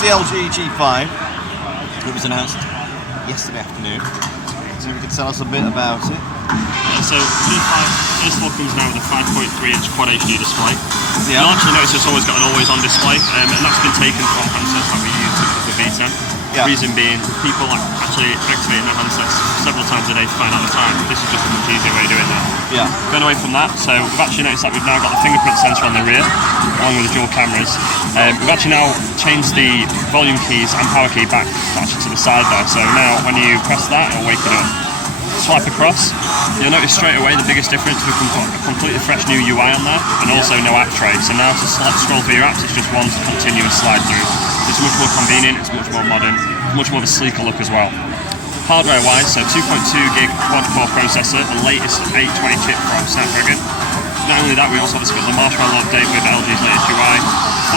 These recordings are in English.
the LG G5. It was announced yesterday afternoon. So if you could tell us a bit about it. So G5 first of all comes now with a 5.3-inch Quad HD display. Yeah. You'll actually notice it's always got an always-on display, and that's been taken from handsets that we use such as the V10. Yeah. Reason being, people are actually activating their handsets several times a day to find out the time. This is just a much easier way of doing that. Yeah. Going away from that, so we've actually noticed that we've now got the fingerprint sensor on the rear, along with the dual cameras. We've actually now changed the volume keys and power key back actually to the side there. So now when you press that, it'll wake it up. Swipe across, you'll notice straight away the biggest difference. We can put a completely fresh new UI on there, and also no app tray. So now to scroll through your apps, it's just one continuous slide through. It's much more convenient, it's much more modern, much more of a sleeker look as well. Hardware-wise, so 2.2 gig quad-core processor, the latest 820 chip from Snapdragon. Not only that, we also obviously got the Marshmallow update with LG's latest UI,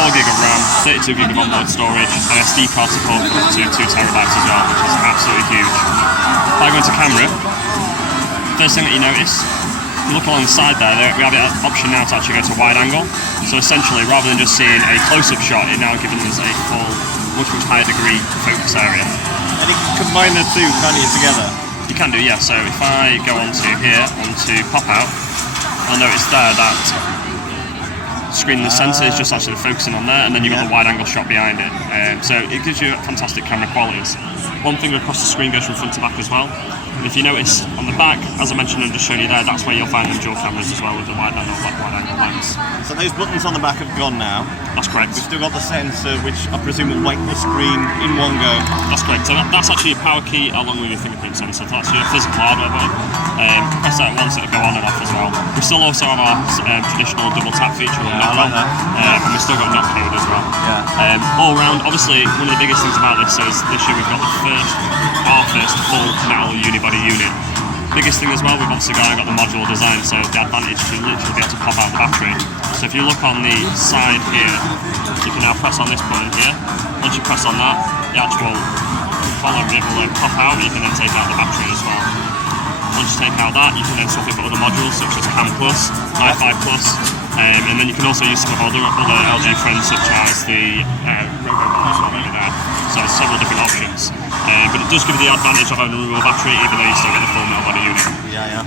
4 gig of RAM, 32 gig of onboard storage, and SD card support for up to 2 terabytes as well, which is absolutely huge. If I go into camera, first thing that you notice, if you look along the side there, we have the option now to actually go to wide angle. So essentially, rather than just seeing a close-up shot, it now gives us a full, much higher degree focus area. And you can combine the two, can't you, together? You can do, yeah. So if I go onto here, onto pop out, I'll notice there that screen the sensor is just actually focusing on there, and then you've got the wide angle shot behind it. So it gives you fantastic camera qualities. One finger across the screen goes from front to back as well. And if you notice on the back, as I mentioned and just shown you there, that's where you'll find the dual cameras as well with the wide angle lens. So those buttons on the back have gone now. That's correct. We've still got the sensor, which I presume will wake the screen in one go. That's correct. So that's actually a power key along with your fingerprint sensor. So that's your physical hardware button. Press that once, it'll go on and off as well. We still also have our traditional double tap feature with knock on, and we've still got knock code as well. Yeah. All round, obviously, one of the biggest things about this is this year we've got our first full metal unibody unit. Biggest thing as well, we've obviously got the modular design, so the advantage to literally be able to pop out the battery. So if you look on the side here, you can now press on this button here. Once you press on that, the actual follower bit will then pop out, and you can then take out the battery as well. Once you take out that, you can then swap it for other modules such as Cam Plus, Hi-Fi Plus, and then you can also use some of other LG friends such as the Robo as well over there. So there's several different options. But it does give you the advantage of having a removable battery, even though you still get the full metal body unit. Yeah.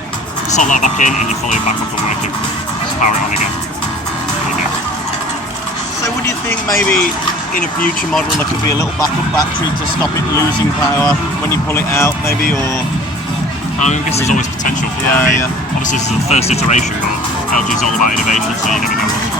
Slot that back in and you're fully back up and working. Just power it on again. There you go. So would you think maybe in a future model there could be a little backup battery to stop it losing power when you pull it out, maybe, or? I guess there's always potential for that. Yeah. Obviously this is the first iteration, but LG's all about innovation, so you never know.